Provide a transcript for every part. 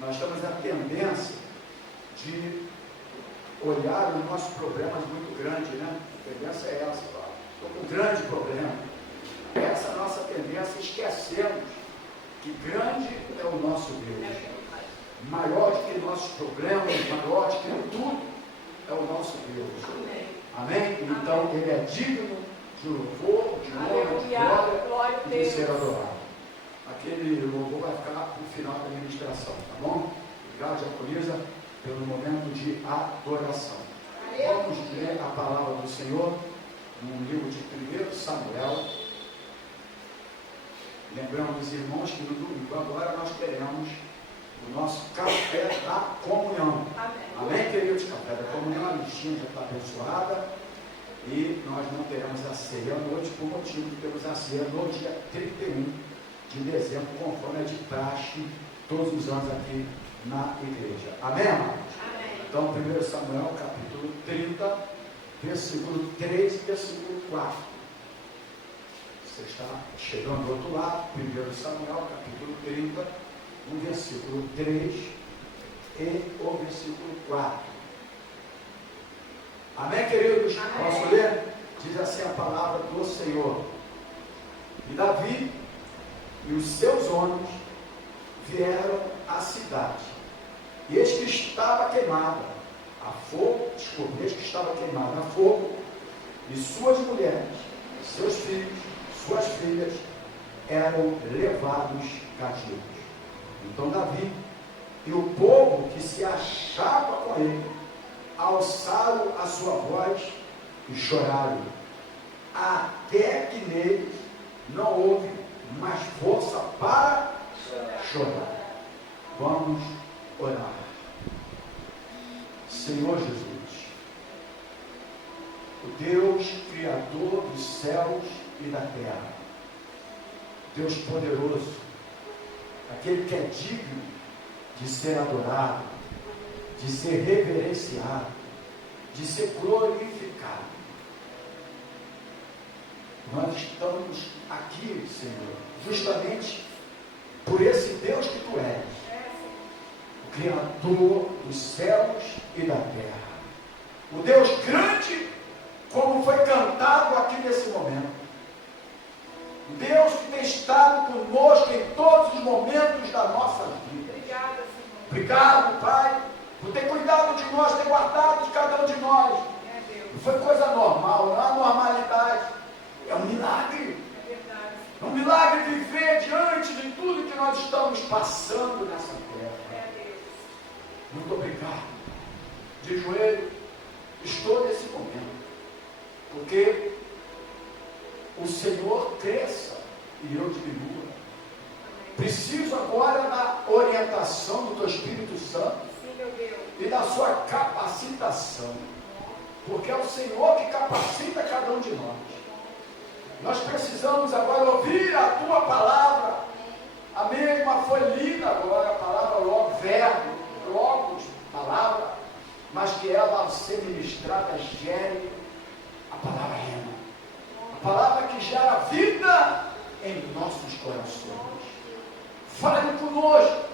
nós temos a tendência de olhar os nossos problemas muito grandes, né? A tendência é essa, Paulo. Estou com um grande problema. Essa nossa tendência, esquecemos que grande é o nosso Deus. Maior do que nossos problemas, maior do que tudo, é o nosso Deus. Amém? Então, Ele é digno de louvor, de honra, de glória e de ser adorado. Aquele louvor vai ficar para o final da ministração, tá bom? Obrigado, Diaconisa, pelo momento de adoração. Vamos ler a palavra do Senhor no livro de 1 Samuel. Lembrando os irmãos que no domingo agora nós teremos o nosso café da comunhão. Amém, queridos? Café da comunhão, a listinha já está abençoada. E nós não teremos a ceia à noite, por motivo de termos a ceia no dia 31 de dezembro, conforme é de praxe todos os anos aqui na igreja. Amém, amados? Amém. Então, 1 Samuel, capítulo 30, versículo 3 e versículo 4. Você está chegando do outro lado, 1 Samuel, capítulo 30, no versículo 3 e o versículo 4. Amém, queridos? Amém. Posso ler? Diz assim a palavra do Senhor. E Davi e os seus homens vieram à cidade. E eis que estava queimada a fogo, eis que estava queimada a fogo, e suas mulheres, seus filhos, suas filhas eram levados cativos. Então Davi e o povo que se achava com ele alçaram a sua voz e choraram, até que neles não houve mais força para chorar. Vamos orar. Senhor Jesus, o Deus Criador dos céus e da terra, Deus poderoso, aquele que é digno de ser adorado, de ser reverenciado, de ser glorificado. Nós estamos aqui, Senhor, justamente por esse Deus que Tu és, o Criador dos céus e da terra, o Deus grande, como foi cantado aqui nesse momento, o Deus que tem estado conosco em todos os momentos da nossa vida. Obrigado, Pai, por ter cuidado de nós, ter guardado de cada um de nós. Não foi coisa normal, não há normalidade. É um milagre. É um milagre viver diante de tudo que nós estamos passando nessa terra. Muito obrigado. De joelho, estou nesse momento. Porque o Senhor cresça e eu diminua. Preciso agora da orientação do Teu Espírito Santo e da sua capacitação, porque é o Senhor que capacita cada um de nós. Nós precisamos agora ouvir a Tua palavra. A mesma foi lida agora, a palavra logo, verbo, logos, palavra, mas que ela, ao ser ministrada, gere a palavra rema, a palavra que gera vida em nossos corações. Fale conosco,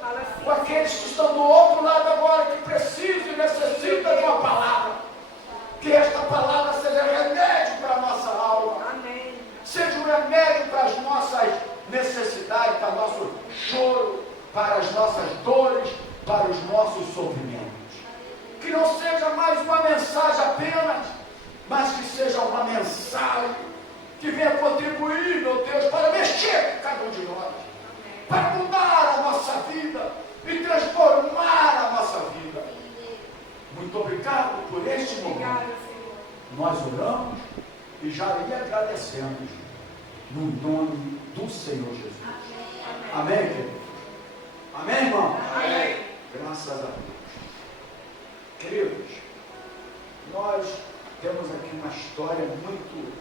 com aqueles que estão do outro lado agora, que precisam e necessitam de uma palavra. Que esta palavra seja remédio para a nossa alma. Amém. Seja um remédio para as nossas necessidades, para o nosso choro, para as nossas dores, para os nossos sofrimentos. Que não seja mais uma mensagem apenas, mas que seja uma mensagem que venha contribuir, meu Deus, para mexer com cada um de nós, para mudar a nossa vida e transformar a nossa vida. Muito obrigado por este momento. Nós oramos e já lhe agradecemos no nome do Senhor Jesus. Amém, querido? Amém, irmão? Amém. Graças a Deus. Queridos, nós temos aqui uma história muito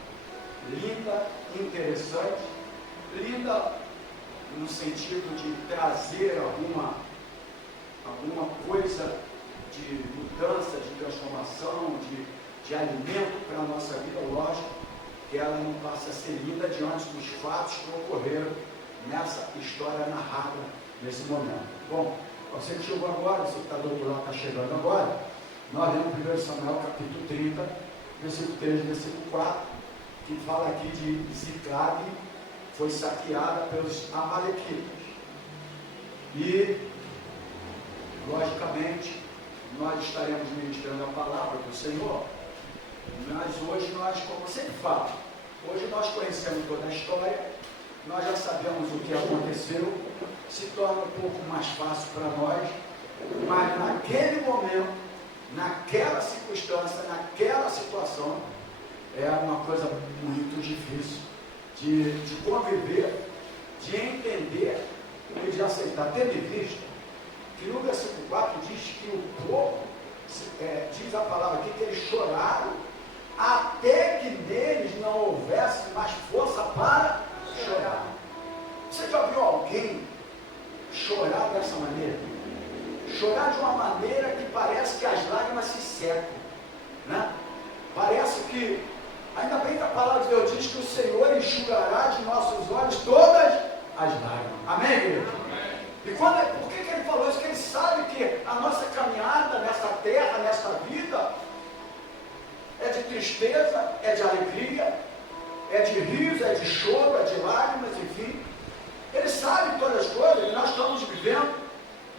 linda, interessante, linda no sentido de trazer alguma coisa de mudança, de transformação, de alimento para a nossa vida. Lógico que ela não passa a ser linda diante dos fatos que ocorreram nessa história narrada nesse momento. Bom, Você que chegou agora, você que está do outro lado, está chegando agora, nós lemos 1 Samuel capítulo 30, versículo 3, versículo 4, que fala aqui de Ziclag, foi saqueada pelos amalequitas. E, logicamente, nós estaremos ministrando a palavra do Senhor, mas hoje nós, como sempre falo, hoje nós conhecemos toda a história, nós já sabemos o que aconteceu, se torna um pouco mais fácil para nós, mas naquele momento, naquela circunstância, naquela situação, é uma coisa muito difícil de conviver, de entender e de aceitar. Tendo em vista que no versículo 4 diz que o povo, diz a palavra aqui, que eles choraram até que neles não houvesse mais força para chorar. Você já viu alguém chorar dessa maneira? Chorar de uma maneira que parece que as lágrimas se secam, né? Parece que, ainda bem que a palavra de Deus diz que o Senhor enxugará de nossos olhos todas as lágrimas. Amém, igreja? E por que ele falou isso? Porque ele sabe que a nossa caminhada nessa terra, nessa vida, é de tristeza, é de alegria, é de riso, é de choro, é de lágrimas, enfim. Ele sabe todas as coisas, e nós estamos vivendo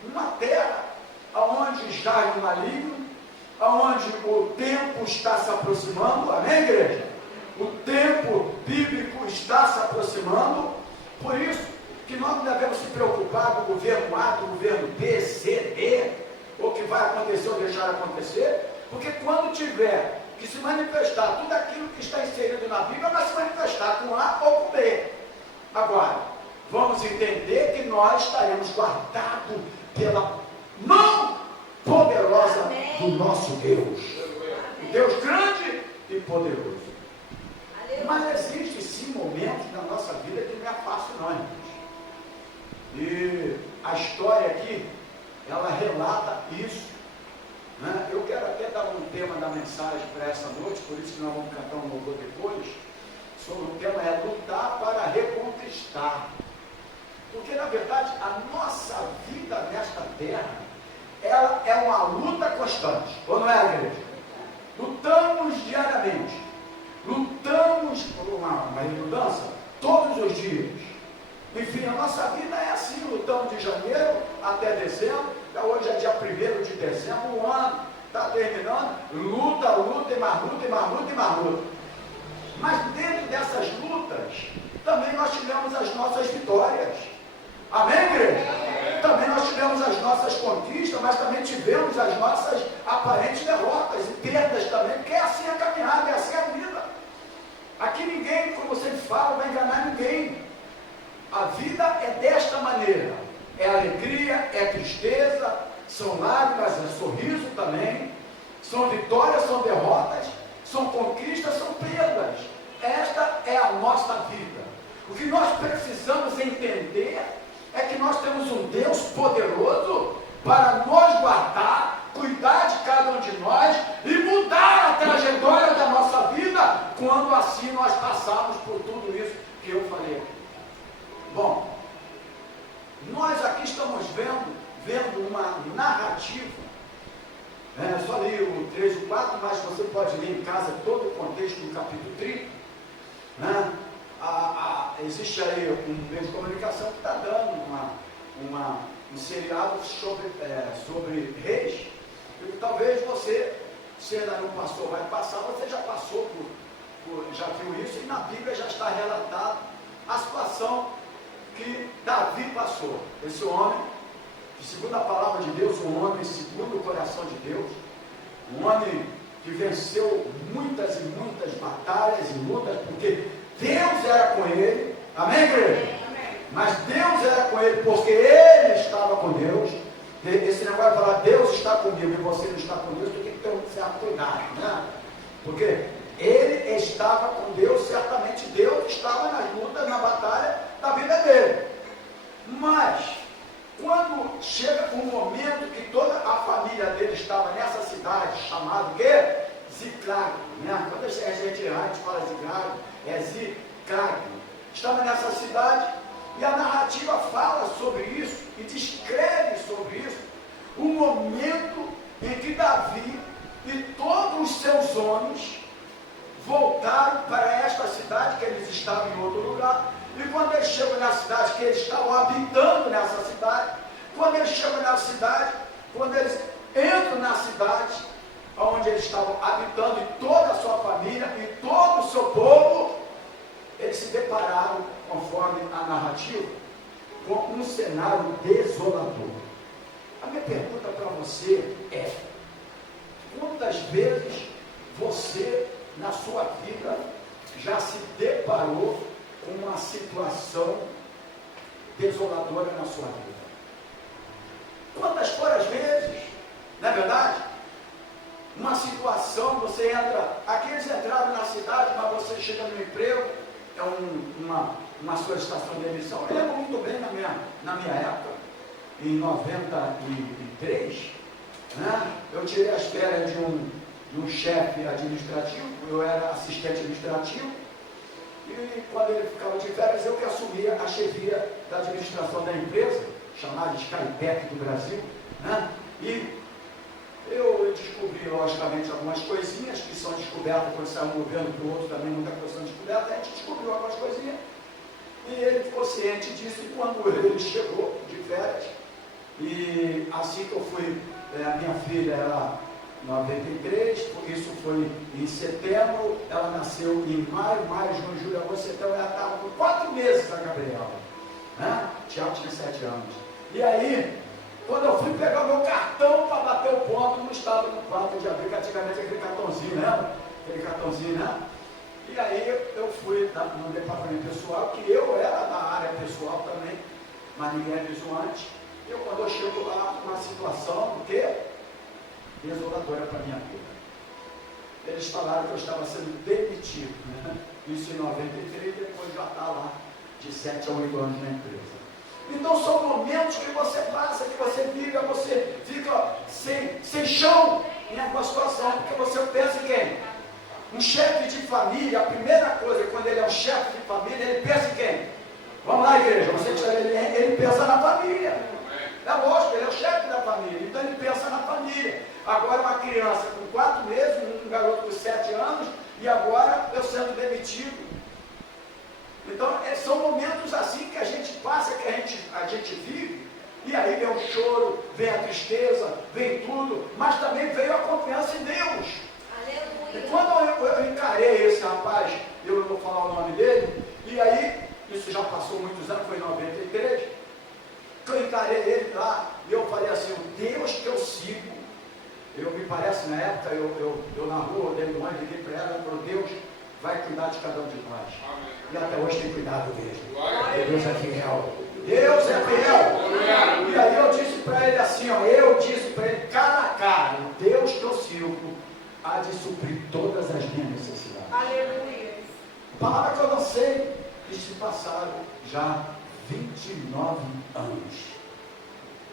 numa terra onde jaz o maligno, onde o tempo está se aproximando, amém, igreja? O tempo bíblico está se aproximando, por isso que nós não devemos se preocupar com o governo A, com o governo B, C, D, ou que vai acontecer ou deixar acontecer, porque quando tiver que se manifestar tudo aquilo que está inserido na Bíblia, vai se manifestar com A ou com B. Agora, vamos entender que nós estaremos guardados pela mão poderosa do nosso Deus. Um Deus grande e poderoso. Mas existe sim momentos na nossa vida que não é fácil não, irmãos. E a história aqui, ela relata isso, né? Eu quero até dar um tema da mensagem para essa noite, por isso que nós vamos cantar um louvor depois, sobre o tema é lutar para reconquistar. Porque na verdade a nossa vida nesta terra, ela é uma luta constante, ou não é, igreja? Lutamos diariamente, lutamos por uma mudança todos os dias. Enfim, a nossa vida é assim, lutamos de janeiro até dezembro, hoje é dia 1º de dezembro, o ano está terminando, luta, luta e mais luta, e mais luta, e mais luta. Mas dentro dessas lutas, também nós tivemos as nossas vitórias. Amém, igreja? Também nós tivemos as nossas conquistas, mas também tivemos as nossas aparentes derrotas e perdas também, porque é assim a caminhada, é assim a vida. Aqui ninguém, como sempre fala, vai enganar ninguém. A vida é desta maneira, é alegria, é tristeza, são lágrimas, é sorriso também, são vitórias, são derrotas, são conquistas, são perdas. Esta é a nossa vida. O que nós precisamos entender é que nós temos um Deus poderoso para nos guardar, cuidar de cada um de nós e mudar a trajetória da nossa vida quando assim nós passarmos por tudo isso que eu falei aqui. Bom, nós aqui estamos vendo uma narrativa, só li o 3 e o 4, mas você pode ler em casa todo o contexto do capítulo 30, né? Existe aí um meio de comunicação que está dando um seriado sobre reis, e talvez você, se ainda não passou, vai passar, você já passou já viu isso, e na Bíblia já está relatado a situação que Davi passou. Esse homem, que segundo a palavra de Deus, um homem segundo o coração de Deus, um homem que venceu muitas e muitas batalhas e lutas, porque Deus era com ele, amém, igreja? Amém. Mas Deus era com ele porque ele estava com Deus. Esse negócio de falar Deus está comigo e você não está com Deus, você tem que ter um certo cuidado, né? Porque ele estava com Deus, certamente Deus estava nas lutas, na batalha da vida dele. Mas, quando chega um momento que toda a família dele estava nessa cidade, chamada o quê? Ziclag, né? Quando a gente fala Ziclag, é Ziclag. Estava nessa cidade, e a narrativa fala sobre isso, e descreve sobre isso, o momento em que Davi e todos os seus homens voltaram para esta cidade, que eles estavam em outro lugar, e quando eles chegam na cidade, que eles estavam habitando nessa cidade, quando eles chegam na cidade, quando eles entram na cidade, onde eles estavam habitando, e toda a sua família, e todo o seu povo, eles se depararam, conforme a narrativa, com um cenário desolador. A minha pergunta para você é: quantas vezes você, na sua vida, já se deparou com uma situação desoladora na sua vida? Quantas foram as vezes, não é verdade? Uma situação, você entra, aqui eles entraram na cidade, mas você chega no emprego, é uma solicitação de emissão. Eu lembro muito bem na minha época, em 93, né, eu tirei as férias de um chefe administrativo, eu era assistente administrativo, e quando ele ficava de férias, eu que assumia a chefia da administração da empresa, chamada Skytec do Brasil, né? E eu descobri, logicamente, algumas coisinhas que são descobertas quando sai um governo para o outro, também muita coisa são descobertas, a gente descobriu algumas coisinhas, e ele ficou ciente disso, e quando ele chegou de férias, e assim que eu fui, a minha filha era 93, isso foi em setembro, ela nasceu em maio, junho, julho, agosto, setembro, ela estava com 4 meses, a Gabriela, né? Tiago tinha 7 anos, e aí, quando eu fui pegar o meu cartão para bater o ponto, não estava no 4 de abril, que antigamente aquele cartãozinho, né? Aquele cartãozinho, né? E aí eu fui no departamento pessoal, que eu era da área pessoal também, mas ninguém avisou antes. Quando eu chego lá, uma situação, o quê? Desoladora para a minha vida. Eles falaram que eu estava sendo demitido, né? Isso em 93, depois já está lá de 7 a 8 anos na empresa. Então são momentos que você passa, que você vive, você fica sem chão em alguma situação, porque você pensa em quem? Um chefe de família, a primeira coisa, quando ele é um chefe de família, ele pensa em quem? Vamos lá, igreja, ele pensa na família. É lógico, ele é o chefe da família, então ele pensa na família. Agora uma criança com 4 meses, um garoto com 7 anos, e agora eu sendo demitido. Então, são momentos assim que a gente passa, que a gente vive, e aí vem o choro, vem a tristeza, vem tudo, mas também veio a confiança em Deus. Aleluia. E quando eu encarei esse rapaz, eu não vou falar o nome dele, e aí, isso já passou muitos anos, foi em 93, que eu encarei ele lá, e eu falei assim: o Deus que eu sigo, me parece na época, eu na rua, eu dei um olho, liguei para ela, e falei: Deus vai cuidar de cada um de nós. Amém. E até hoje tem cuidado mesmo. Deus é fiel. Deus é fiel. E aí eu disse para ele assim, eu disse para ele cara a cara: o Deus que eu sirvo há de suprir todas as minhas necessidades. Aleluia. Palavra que eu não sei, que se passaram já 29 anos.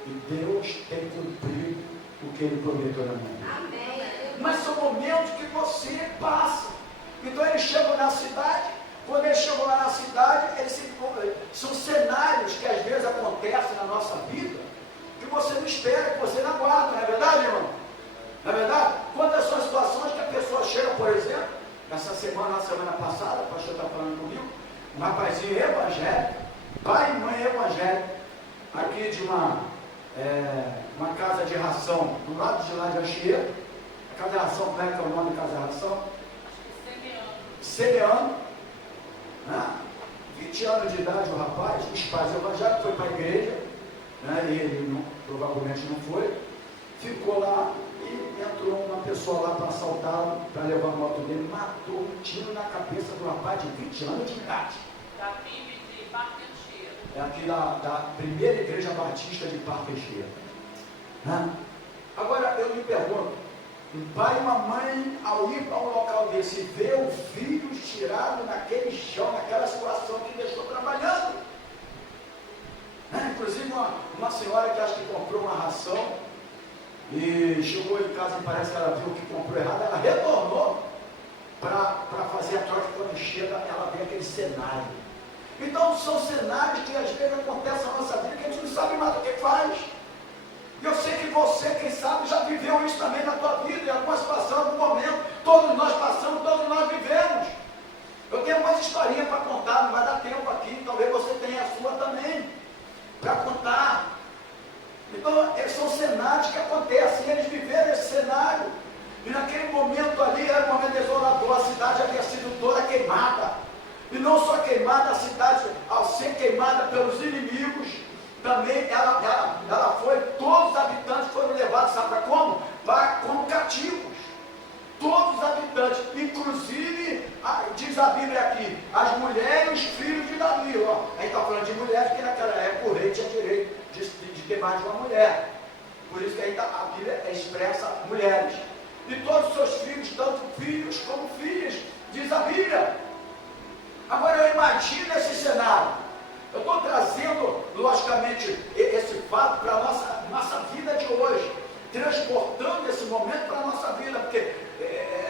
E Deus tem cumprido o que Ele prometeu na minha vida. Amém. Mas são momentos que você passa. Então eles chegam na cidade. Quando eles chegam lá na cidade, são cenários que às vezes acontecem na nossa vida, que você não espera, que você não aguarda, não é verdade, irmão? Não é verdade? Quantas são as situações que a pessoa chega, por exemplo, na semana passada, o pastor está falando comigo, um rapazinho evangélico, pai e mãe evangélico, aqui de uma casa de ração, do lado de lá de Anchieta. A casa de ração, como é que é o nome da casa de ração? Semeando. 20 anos de idade o rapaz, os pais evangélicos, foi para a igreja, né, e ele provavelmente não foi, ficou lá e entrou uma pessoa lá para assaltá-lo, para levar a moto dele, matou um tiro na cabeça do rapaz de 20 anos de idade. Da PIB de Parque Anchieta. É aqui da primeira igreja batista de Parque Anchieta. Agora eu me pergunto, um pai e uma mãe, ao ir para um local desse, vê o filho tirado naquele chão, naquela situação que deixou trabalhando. Inclusive uma senhora que acho que comprou uma ração e chegou em casa e parece que ela viu que comprou errado, ela retornou para fazer a troca. Quando chega, ela vê aquele cenário. Então são cenários que às vezes acontecem na nossa vida que a gente não sabe mais o que faz. E eu sei que você, quem sabe, já viveu isso também na tua vida, em alguma situação, em algum momento. Todos nós passamos, todos nós vivemos. Eu tenho uma historinha para contar, não vai dar tempo aqui, talvez você tenha a sua também, para contar. Então, são cenários que acontecem, eles viveram esse cenário. E naquele momento ali, era um momento desolador, a cidade havia sido toda queimada. E não só queimada, a cidade, ao ser queimada pelos inimigos, também ela foi, todos os habitantes foram levados, sabe para como? Como cativos. Todos os habitantes, inclusive, diz a Bíblia aqui, as mulheres e os filhos de Davi. Ó. A gente está falando de mulheres, porque naquela época o rei tinha direito de ter mais de uma mulher. Por isso que a Bíblia expressa mulheres. E todos os seus filhos, tanto filhos como filhas, diz a Bíblia. Agora eu imagino esse cenário. Eu estou trazendo, logicamente, esse fato para a nossa vida de hoje, transportando esse momento para a nossa vida, porque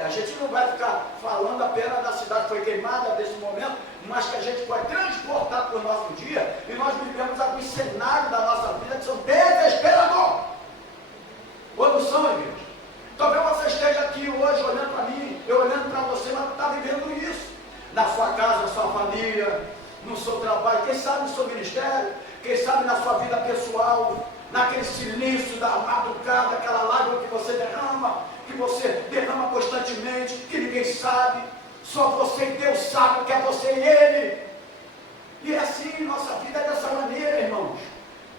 a gente não vai ficar falando apenas da cidade que foi queimada, desse momento, mas que a gente pode transportar para o nosso dia, e nós vivemos alguns cenários da nossa vida que são desesperadores. Ou não são, igreja? Talvez você esteja aqui hoje olhando para mim, eu olhando para você, mas não está vivendo isso. Na sua casa, na sua família, no seu trabalho, quem sabe no seu ministério, quem sabe na sua vida pessoal, naquele silêncio da madrugada, aquela lágrima que você derrama constantemente, que ninguém sabe, só você e Deus sabe o que é você e Ele. E é assim, nossa vida é dessa maneira, irmãos.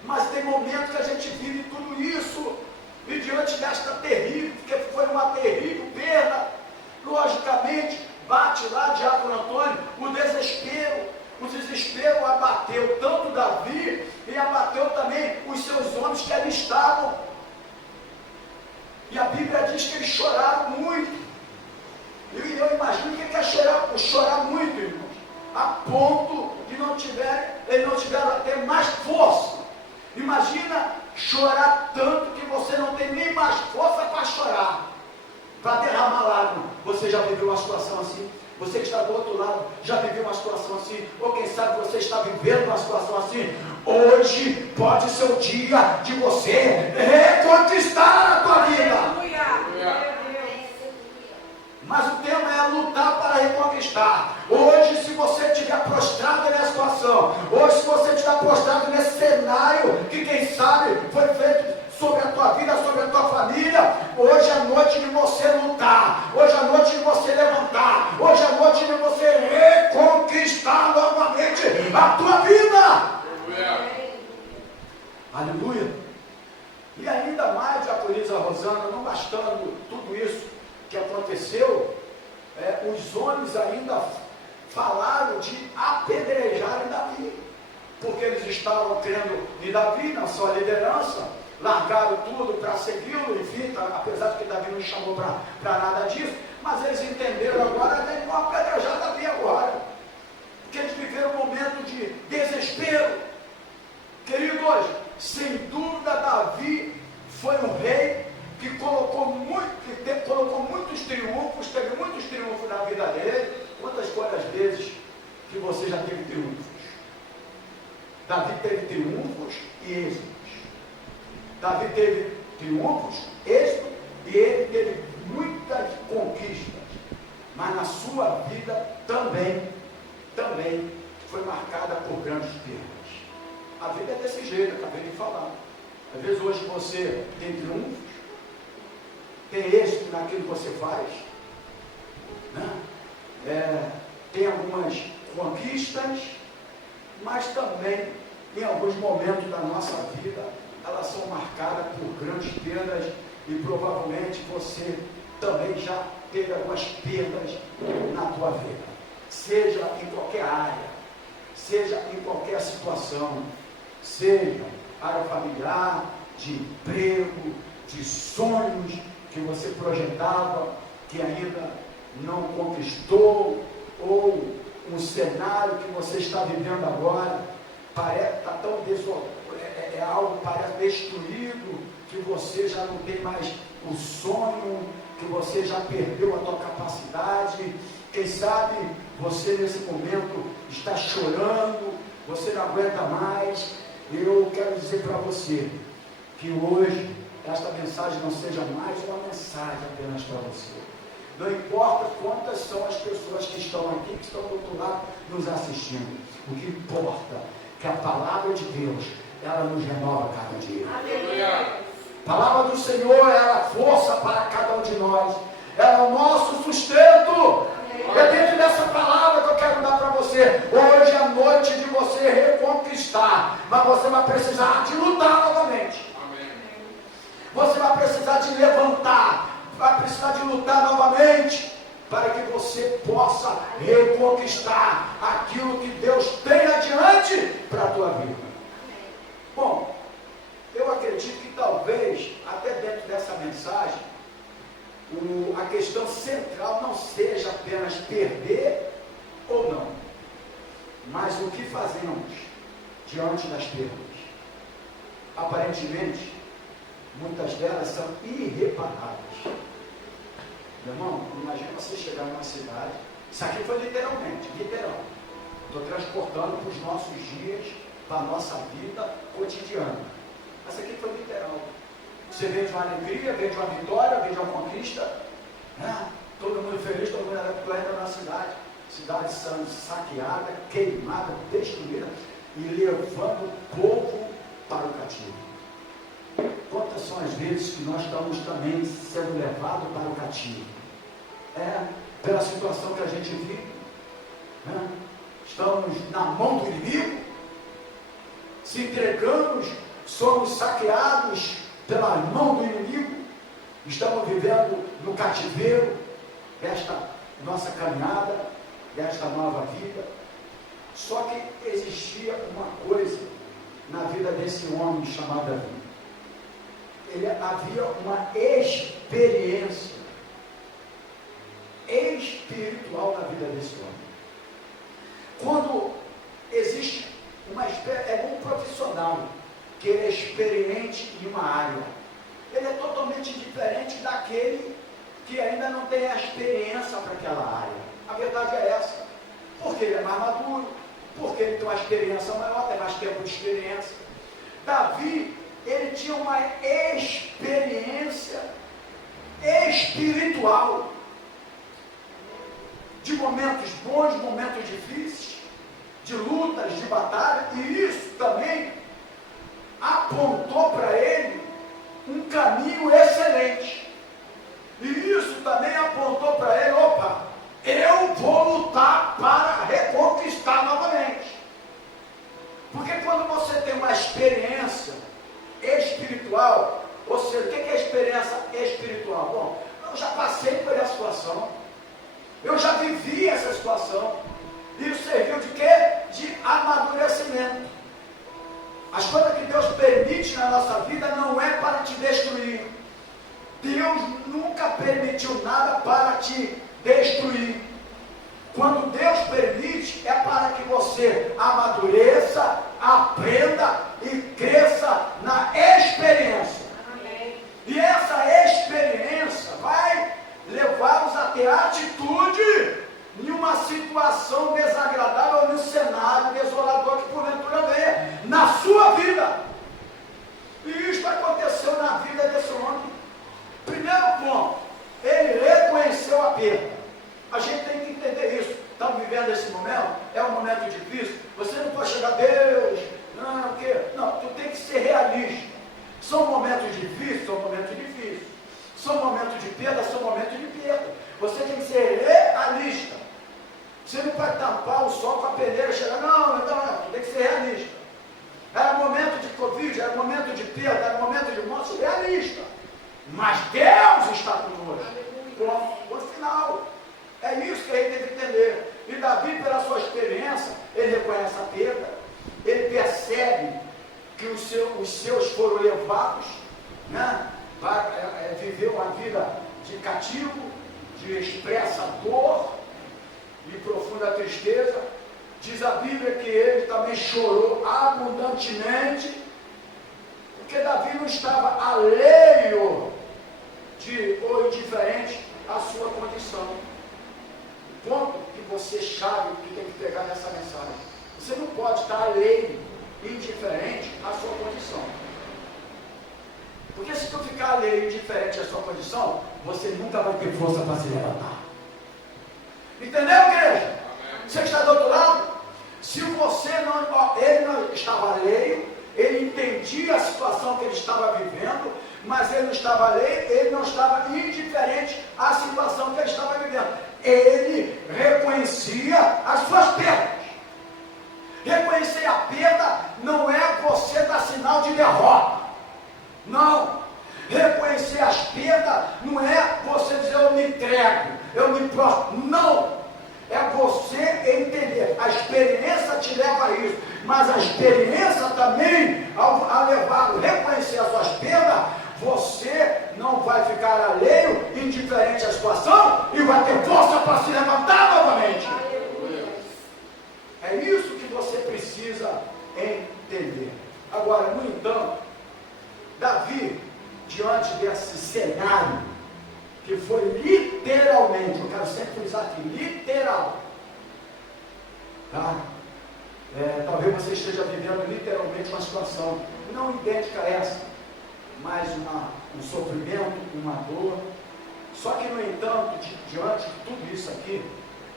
Mas tem momentos que a gente vive tudo isso, e diante desta terrível, porque foi uma terrível perda, logicamente, bate lá, diácono Antônio, o desespero abateu tanto Davi, e abateu também os seus homens que ali estavam. E a Bíblia diz que eles choraram muito. E eu imagino que é chorar muito, irmãos, a ponto de eles não tiveram até mais força. Imagina chorar tanto que você não tem nem mais força para chorar, para derramar lágrimas. Você já viveu uma situação assim? Você que está do outro lado já viveu uma situação assim? Ou quem sabe você está vivendo uma situação assim? Hoje pode ser o dia de você reconquistar a tua vida. Mas o tema é lutar para reconquistar. Hoje, se você estiver prostrado nessa situação, hoje, se você estiver prostrado nesse cenário que quem sabe foi feito sobre a tua vida, sobre a tua família, hoje é a noite de você lutar, hoje é a noite de você levantar, hoje é a noite de você reconquistar novamente a tua vida. Aleluia. E ainda mais, diaconisa Rosana, não bastando tudo isso que aconteceu, os homens ainda falaram de apedrejarem Davi, porque eles estavam crendo em Davi, na sua liderança, largaram tudo para segui-lo, enfim, apesar de que Davi não chamou para nada disso, mas eles entenderam agora, eles vão apedrejar Davi agora, porque eles viveram um momento de desespero. Queridos, sem dúvida Davi foi um rei que colocou muitos triunfos, teve muitos triunfos na vida dele. Quantas vezes que você já teve triunfos? Davi teve triunfos e êxitos. Davi teve triunfos, êxitos, e ele teve muitas conquistas. Mas na sua vida também foi marcada por grandes perdas. A vida é desse jeito, acabei de falar. Às vezes hoje você tem triunfos, tem êxito naquilo que você faz, né? Tem algumas conquistas, mas também em alguns momentos da nossa vida elas são marcadas por grandes perdas, e provavelmente você também já teve algumas perdas na tua vida, seja em qualquer área, seja em qualquer situação, seja área familiar, de emprego, de sonhos que você projetava, que ainda não conquistou, ou um cenário que você está vivendo agora, parece está tão algo parece destruído, que você já não tem mais o sonho, que você já perdeu a tua capacidade. Quem sabe você nesse momento está chorando, você não aguenta mais. Eu quero dizer para você que hoje esta mensagem não seja mais uma mensagem apenas para você. Não importa quantas são as pessoas que estão aqui, que estão do outro lado nos assistindo. O que importa é que a palavra de Deus, ela nos renova cada dia. Aleluia. A palavra do Senhor, ela é força para cada um de nós. Ela é o nosso sustento. É dentro dessa palavra que eu quero dar para você. Hoje é a noite de você reconquistar. Mas você vai precisar de lutar novamente. Você vai precisar de levantar. Vai precisar de lutar novamente. Para que você possa reconquistar aquilo que Deus tem adiante para a tua vida. Bom, eu acredito que talvez, até dentro dessa mensagem, a questão central não seja apenas perder ou não, mas o que fazemos diante das perdas. Aparentemente, muitas delas são irreparáveis. Meu irmão, imagina você chegar numa cidade, isso aqui foi literalmente, literal. Estou transportando para os nossos dias, para a nossa vida cotidiana. Mas isso aqui foi literal. Você vem de uma alegria, vem de uma vitória, vem de uma conquista, né? Todo mundo feliz, todo mundo entra na cidade. Cidade sendo saqueada, queimada, destruída e levando o povo para o cativo. Quantas são as vezes que nós estamos também sendo levados para o cativo? Pela situação que a gente vive, né? Estamos na mão do inimigo, se entregamos, somos saqueados pela mão do inimigo, estamos vivendo no cativeiro desta nossa caminhada, desta nova vida. Só que existia uma coisa na vida desse homem chamado Davi. Havia uma experiência espiritual na vida desse homem. Quando existe uma espécie, é um profissional que ele é experiente em uma área, ele é totalmente diferente daquele que ainda não tem a experiência para aquela área. A verdade é essa, porque ele é mais maduro, porque ele tem uma experiência maior, tem mais tempo de experiência. Davi, ele tinha uma experiência espiritual, de momentos bons, momentos difíceis, de lutas, de batalha, e isso também apontou para ele um caminho excelente. E isso também apontou para ele, opa, eu vou lutar para reconquistar novamente. Porque quando você tem uma experiência espiritual, ou seja, o que é experiência espiritual? Bom, eu já passei por essa situação, eu já vivi essa situação, e isso serviu de quê? De amadurecimento. As coisas que Deus permite na nossa vida não é para te destruir. Deus nunca permitiu nada para te destruir. Quando Deus permite, é para que você amadureça, aprenda e cresça na experiência. Amém. E essa experiência vai levá-los a ter atitude em uma situação desagradável, ou num cenário desolador que porventura venha na sua vida. E isso aconteceu na vida desse homem. Primeiro ponto, ele reconheceu a perda. A gente tem que entender isso. Estamos vivendo esse momento, é um momento difícil. Você não pode chegar a Deus, não, o quê? Não, tu tem que ser realista. São momentos difíceis, são momentos difíceis. São momentos de perda, são momentos de perda. Você tem que ser realista. Você não pode tampar o sol com a peneira e chegar, não, tu tem que ser realista. Era momento de Covid, era momento de perda, era momento de morte, realista. Mas Deus está conosco. Ponto final. É isso que a gente tem que entender. E Davi, pela sua experiência, ele reconhece a perda, ele percebe que os seus foram levados, né, para viver uma vida de cativo, de expressa dor e profunda tristeza. Diz a Bíblia que ele também chorou abundantemente, porque Davi não estava alheio ou indiferente à sua condição. O ponto que você sabe que tem que pegar nessa mensagem: você não pode estar alheio, indiferente à sua condição. condição, você nunca vai ter força para se levantar. Entendeu, igreja? Você que está do outro lado, se você não, ele não estava alheio, ele entendia a situação que ele estava vivendo, mas ele não estava alheio, ele não estava indiferente à situação que ele estava vivendo. Ele reconhecia as suas perdas. Reconhecer a perda não é você dar sinal de derrota. Não. Reconhecer as perdas não é você dizer eu me entrego, eu me prostro. Não. É você entender. A experiência te leva a isso. Mas a experiência também, ao levar, reconhecer as suas perdas, você não vai ficar alheio, indiferente à situação e vai ter força para se levantar novamente. É isso que você precisa entender. Agora, no entanto, Davi, diante desse cenário, que foi literalmente, eu quero sempre frisar aqui, literal, tá? Talvez você esteja vivendo literalmente uma situação não idêntica a essa, mas um sofrimento, uma dor. Só que, no entanto, diante de tudo isso aqui,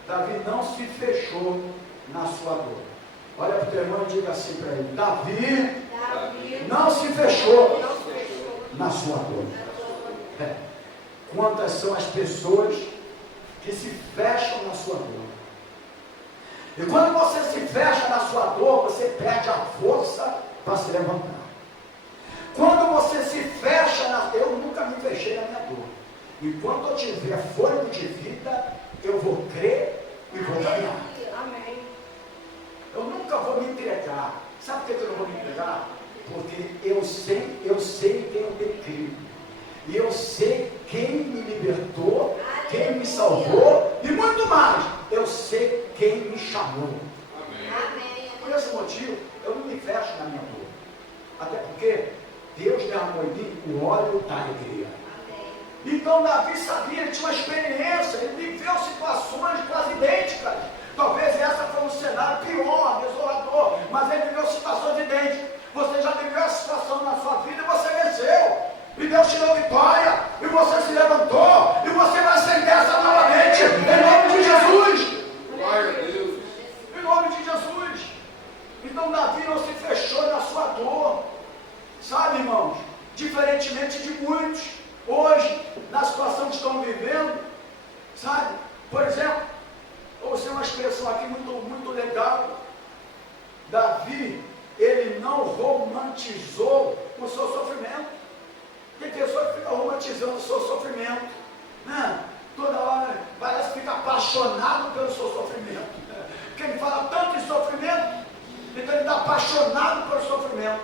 Davi não se fechou na sua dor. Olha para o teu irmão e diga assim para ele: Davi não se fechou na sua dor. Quantas são as pessoas que se fecham na sua dor? E quando você se fecha na sua dor, você perde a força para se levantar. Quando você se fecha na... Eu nunca me fechei na minha dor. Enquanto eu tiver fôlego de vida, eu vou crer e vou ganhar. Amém. Eu nunca vou me entregar. Sabe por que eu não vou me entregar? Porque eu sei quem eu tenho crido. E eu sei quem me libertou, quem me salvou e muito mais. Eu sei quem me chamou. Amém. Por esse motivo, eu não me fecho na minha dor. Até porque Deus derramou em mim o óleo da alegria. Então Davi sabia, ele tinha uma experiência, ele viveu situações quase idênticas. Talvez essa foi um cenário pior, desolador, mas ele viveu situações idênticas. Você já viveu essa situação na sua vida e você venceu. E Deus te deu vitória, e você se levantou, e você vai sair dessa novamente, em nome de Jesus. Glória a Deus. Em nome de Jesus. Então Davi não se fechou na sua dor. Sabe, irmãos, diferentemente de muitos, hoje, na situação que estão vivendo, sabe, por exemplo, vou usar uma expressão aqui muito legal. Davi, ele não romantizou o seu sofrimento. Tem pessoa que fica romantizando o seu sofrimento, né? Toda hora parece que fica apaixonado pelo seu sofrimento, né? Porque ele fala tanto em sofrimento, então ele está apaixonado pelo sofrimento.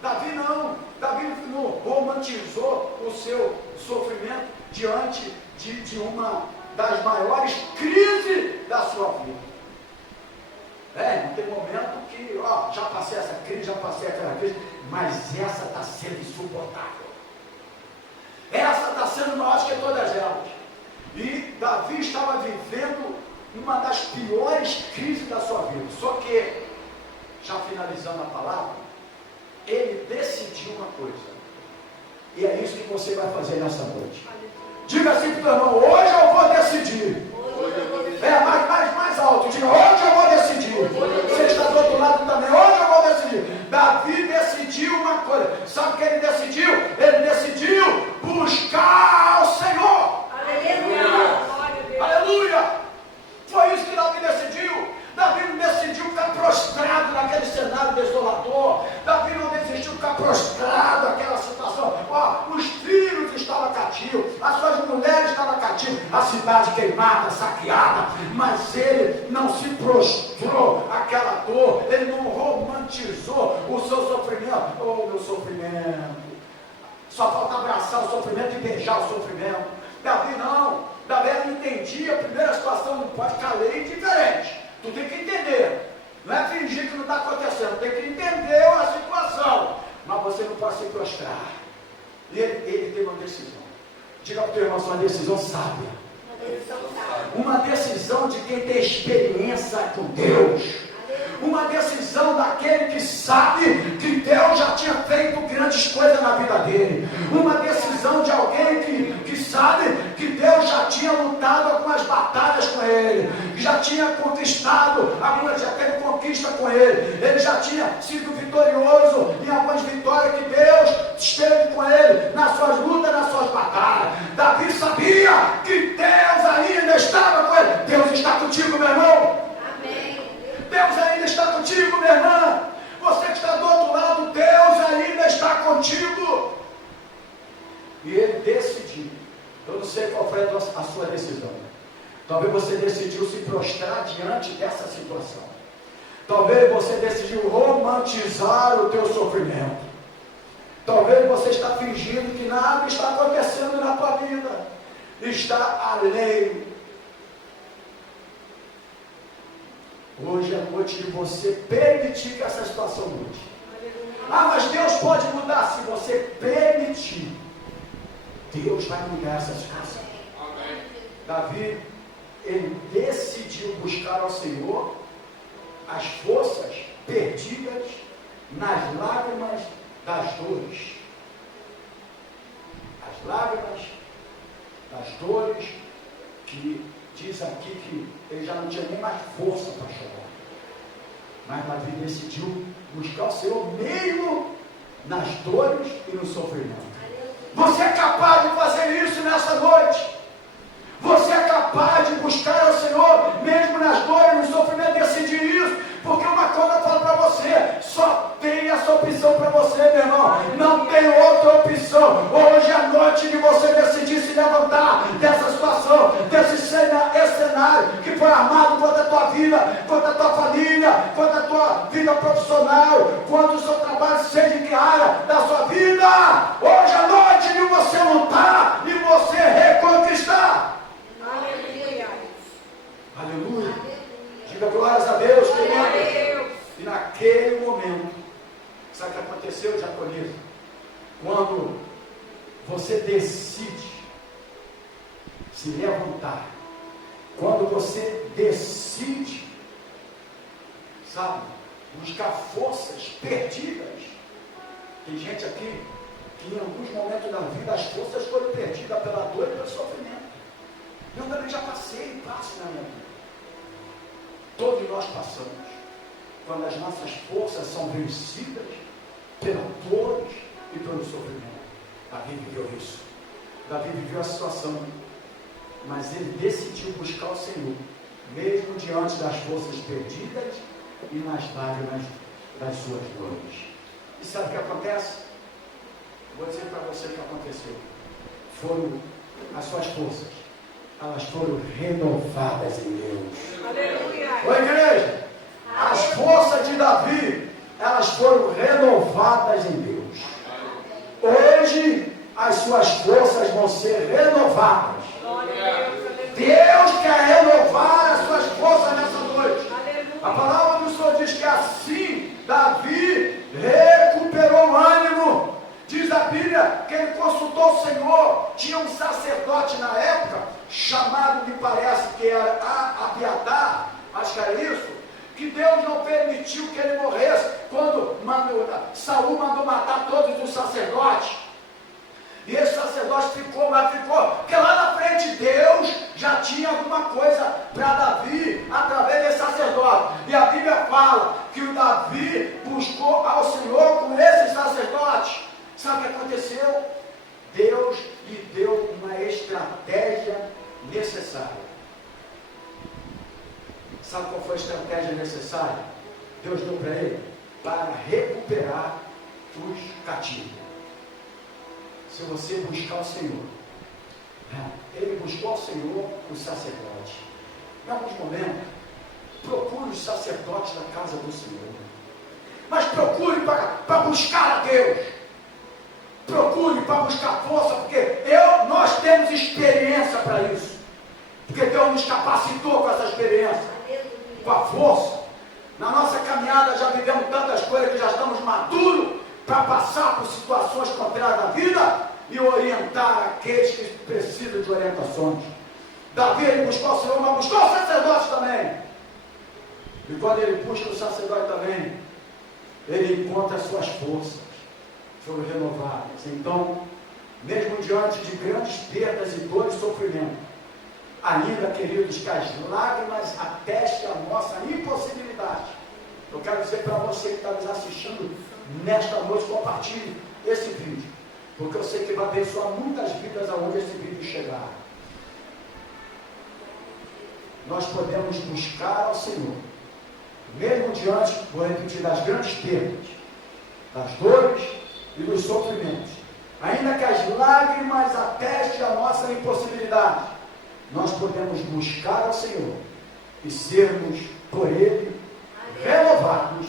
Davi não romantizou o seu sofrimento diante de uma das maiores crises da sua vida. Não tem momento que, já passei essa crise, já passei aquela crise, mas essa está sendo insuportável. Essa está sendo maior que todas elas. E Davi estava vivendo uma das piores crises da sua vida. Só que, já finalizando a palavra, ele decidiu uma coisa. E é isso que você vai fazer nessa noite. Diga assim para o teu irmão: hoje eu vou decidir. Mais alto. Diga: hoje eu vou decidir. Você está do outro lado também. Hoje eu vou decidir. Davi decidiu uma coisa. Sabe o que ele decidiu? Ele decidiu buscar o Senhor. Aleluia. Aleluia. Foi isso que Davi decidiu. Davi não decidiu ficar prostrado naquele cenário desolador. Davi não decidiu ficar prostrado naquela situação. Os filhos estavam cativos, as suas mulheres estavam cativas, a cidade queimada, saqueada, mas ele não se prostrou àquela dor, ele não romantizou o seu sofrimento. Oh, meu sofrimento! Só falta abraçar o sofrimento e beijar o sofrimento. Davi não. Davi entendia a primeira situação, não pode ficar lei diferente. Tu tem que entender. Não é fingir que não está acontecendo. Tem que entender a situação. Mas você não pode se prostrar. E ele teve uma decisão. Diga para o teu irmão: uma decisão sábia. Uma decisão de quem tem experiência com Deus. uma decisão daquele que sabe que Deus já tinha feito grandes coisas na vida dele, uma decisão de alguém que sabe que Deus já tinha lutado algumas batalhas com ele, já tinha conquistado algumas, já teve conquista com ele já tinha sido vitorioso em algumas vitórias que Deus esteve com ele nas suas lutas, nas suas batalhas. Davi sabia que Deus ainda estava com ele. Deus está contigo, meu irmão. Amém. Deus ainda está contigo, minha irmã. Você que está do outro lado, Deus ainda está contigo. E ele decidiu. Eu não sei qual foi a sua decisão. Talvez você decidiu se prostrar diante dessa situação. Talvez você decidiu romantizar o teu sofrimento. Talvez você está fingindo que nada está acontecendo na tua vida. Está alheio. Hoje é noite de você permitir que essa situação mude. Mas Deus pode mudar se você permitir. Deus vai mudar essa situação. Amém. Davi, ele decidiu buscar ao Senhor as forças perdidas nas lágrimas das dores. As lágrimas das dores, que diz aqui que ele já não tinha nem mais força para chorar. Mas Davi decidiu buscar o Senhor mesmo nas dores e no sofrimento. Você é capaz de fazer isso nessa noite? Você é capaz de buscar ao Senhor mesmo nas dores e no sofrimento? Decidir isso, porque uma coisa eu falo para você, só tem essa opção para você, meu irmão, não tem outra opção. Hoje é noite de você decidir se levantar dessa situação, desse cenário que foi armado contra a tua vida, contra a tua família, contra a tua vida profissional, contra o seu trabalho, seja em que área da sua vida. Hoje é noite de você lutar e você reconquistar. Aleluia. Aleluia. Diga glórias a Deus, querido. E naquele momento, sabe o que aconteceu, Jaconias? Quando você decide se levantar, quando você decide, sabe, buscar forças perdidas. Tem gente aqui que em alguns momentos da vida as forças foram perdidas pela dor e pelo sofrimento. Eu também já passei e passo na minha vida. Todos nós passamos. Quando as nossas forças são vencidas pela dor e pelo sofrimento. Davi viveu isso. Davi viveu a situação. Mas ele decidiu buscar o Senhor, mesmo diante das forças perdidas e nas lágrimas das suas dores. E sabe o que acontece? Vou dizer para você o que aconteceu. Foram as suas forças. Elas foram renovadas em Deus. Aleluia. Oi, igreja. As forças de Davi, elas foram renovadas em Deus. Hoje, as suas forças vão ser renovadas. Deus quer renovar as suas forças nessa noite. A palavra do Senhor diz que assim Davi recuperou o ânimo. Diz a Bíblia que ele consultou o Senhor. Tinha um sacerdote na época, chamado, me parece que era Abiatar, acho que era isso, que Deus não permitiu que ele morresse quando Saul mandou matar todos os sacerdotes. E esse sacerdote ficou, porque lá na frente Deus já tinha alguma coisa para Davi através desse sacerdote. E a Bíblia fala que o Davi buscou ao Senhor com esse sacerdote. Sabe o que aconteceu? Deus lhe deu uma estratégia necessária. Sabe qual foi a estratégia necessária? Deus deu para ele para recuperar os cativos. Se você buscar o Senhor, ele buscou ao Senhor o sacerdote. Em alguns momentos, procure os sacerdotes da casa do Senhor, mas procure para buscar a Deus. Procure para buscar força, porque nós temos experiência para isso. Porque Deus nos capacitou com essa experiência, com a força. Na nossa caminhada já vivemos tantas coisas que já estamos maduros para passar por situações contrárias da vida e orientar aqueles que precisam de orientações. Davi, ele buscou o Senhor, mas buscou os sacerdotes também. E quando ele busca o sacerdote também, ele encontra as suas forças, foram renovadas. Então, mesmo diante de grandes perdas e dores e sofrimento, ainda, queridos, que as lágrimas atestem a nossa impossibilidade. Eu quero dizer para você que está nos assistindo nesta noite, compartilhe esse vídeo, porque eu sei que vai abençoar muitas vidas aonde esse vídeo chegar. Nós podemos buscar ao Senhor, mesmo diante, vou repetir, das grandes perdas, das dores e dos sofrimentos, ainda que as lágrimas atestem a nossa impossibilidade, nós podemos buscar ao Senhor e sermos por Ele renovados,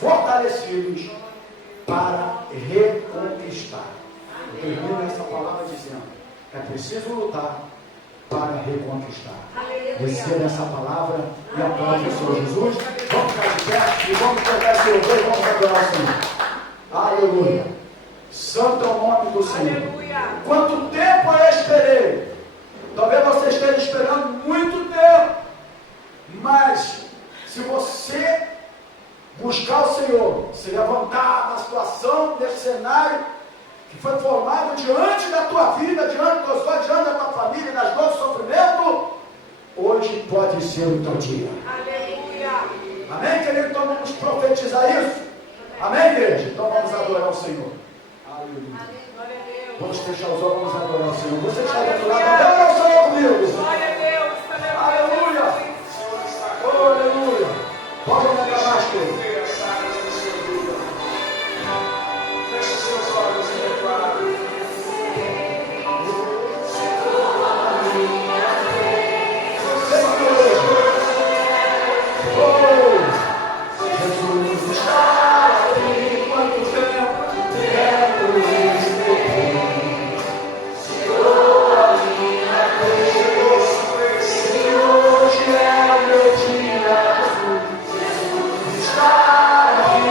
fortalecidos para reconquistar. Eu termino essa palavra dizendo: é preciso lutar para reconquistar. Receba essa palavra e aplaude o Senhor Jesus. Vamos ficar de pé e vamos cantar esse louvor e vamos adorar o Senhor. Aleluia. Santo é o nome do Senhor. Aleluia. Quanto tempo eu esperei? Talvez você esteja esperando muito tempo, mas se você buscar o Senhor, se levantar na situação, desse cenário que foi formado diante da tua vida, diante dos olhos, diante da tua família, das dores e sofrimento, hoje pode ser o teu dia. Aleluia. Amém, querido? Então vamos profetizar isso. Amém, igreja? Então vamos adorar o Senhor. Aleluia. Vamos fechar os olhos, vamos adorar o Senhor. Você está do outro lado, adora o Senhor comigo. Glória a Deus. Aleluia. Oh, aleluia. Pode aumentar mais, querido. Feche os seus olhos e declara. Jesus está aqui. Quanto tempo quero receber? Chegou a minha vez. Se hoje é o meu dia, Jesus está aqui.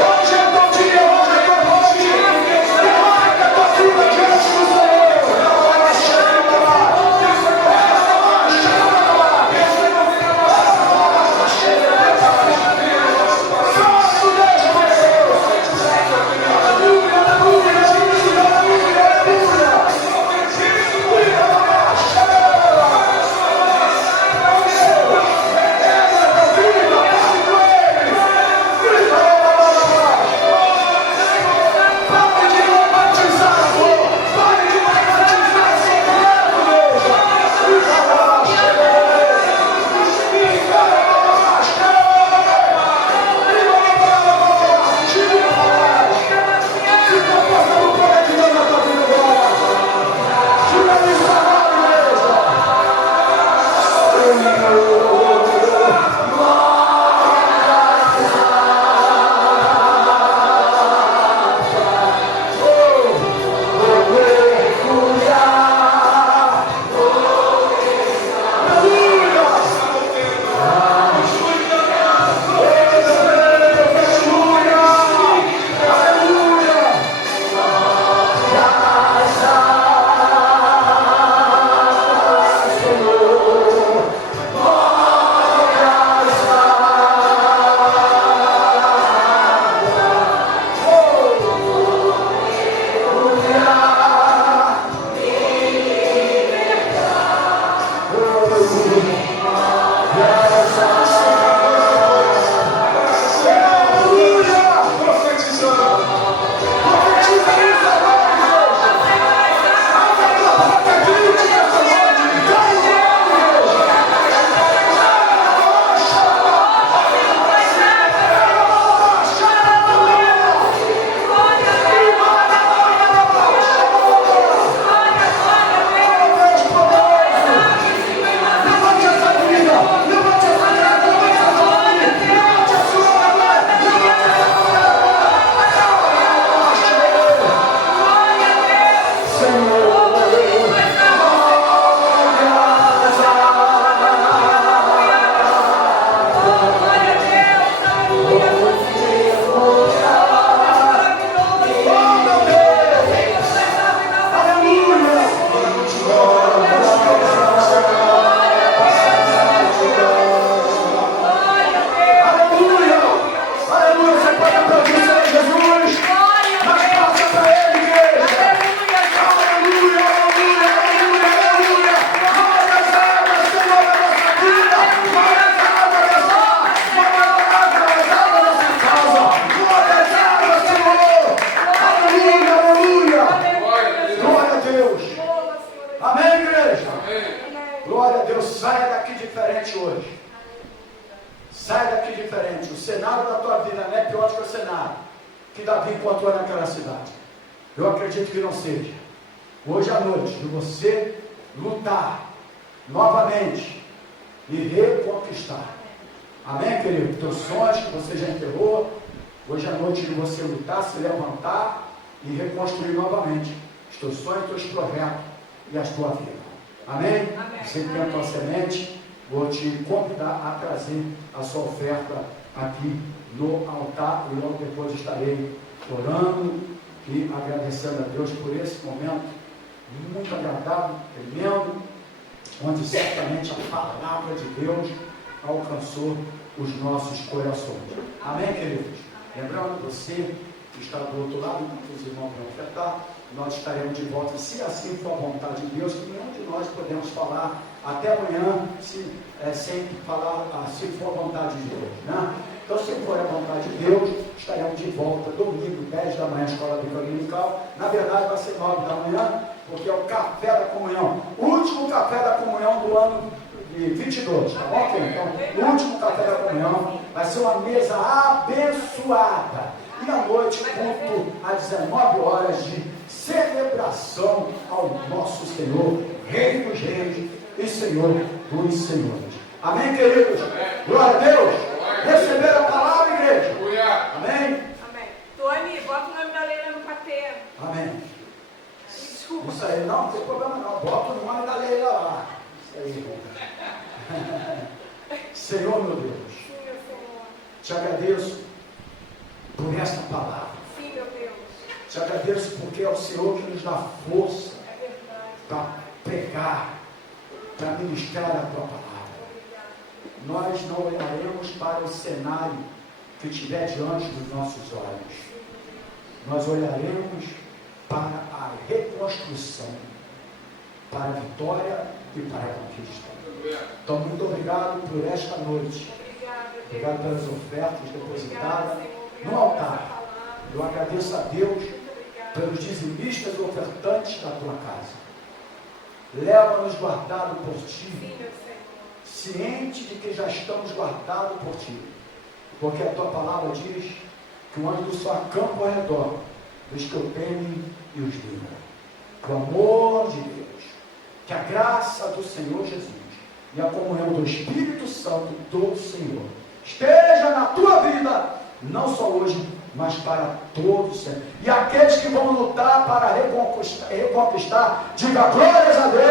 Hoje é teu dia, hoje é teu dia. que Davi encontrou naquela cidade. Eu acredito que não seja. Hoje à noite, de você lutar novamente e reconquistar. Amém, querido? Teus sonhos que você já enterrou, hoje à noite de você lutar, se levantar e reconstruir novamente os teus sonhos, os teus projetos e as tuas vidas. Amém? Amém. Você que tem a tua semente, vou te convidar a trazer a sua oferta aqui no altar e logo depois estarei orando e agradecendo a Deus por esse momento muito agradável, tremendo, onde certamente a palavra de Deus alcançou os nossos corações. Amém, queridos? Lembrando, você que está do outro lado, enquanto os irmãos vão ofertar, nós estaremos de volta, se assim for a vontade de Deus, que nenhum de nós podemos falar até amanhã, sem falar, se for a vontade de Deus, né? Então, se for a vontade de Deus, estaremos de volta domingo, 10 da manhã, Escola Bíblica Dominical. Na verdade, vai ser 9 da manhã, porque é o café da comunhão, o último café da comunhão do ano de 22, tá bom? Então, o último café da comunhão vai ser uma mesa abençoada. E à noite, culto às 19 horas de celebração ao nosso Senhor, Rei dos Reis e Senhor dos Senhores. Amém, queridos? Glória a Deus! Receber a palavra, igreja? Amém? Amém. Tony, bota o nome da Leila no patê. Amém. Desculpa. Isso aí, não tem problema não. Bota o nome da Leila lá. Isso aí. Senhor, meu Deus, Sim, meu Senhor. te agradeço por esta palavra. Sim, meu Deus. Te agradeço porque é o Senhor que nos dá força É verdade. para pregar, para ministrar a tua palavra. Nós não olharemos para o cenário que estiver diante dos nossos olhos. Nós olharemos para a reconstrução, para a vitória e para a conquista. Então, muito obrigado por esta noite. Obrigado pelas ofertas depositadas no altar. Eu agradeço a Deus pelos dizimistas e ofertantes da tua casa. Leva-nos guardado por ti, Sim, meu Senhor. ciente de que já estamos guardados por ti, porque a tua palavra diz que o anjo do céu acampa ao redor dos que o temem e os livra. O amor de Deus, que a graça do Senhor Jesus e a comunhão do Espírito Santo do Senhor esteja na tua vida, não só hoje, mas para todos sempre. E aqueles que vão lutar para reconquistar, diga glórias a Deus.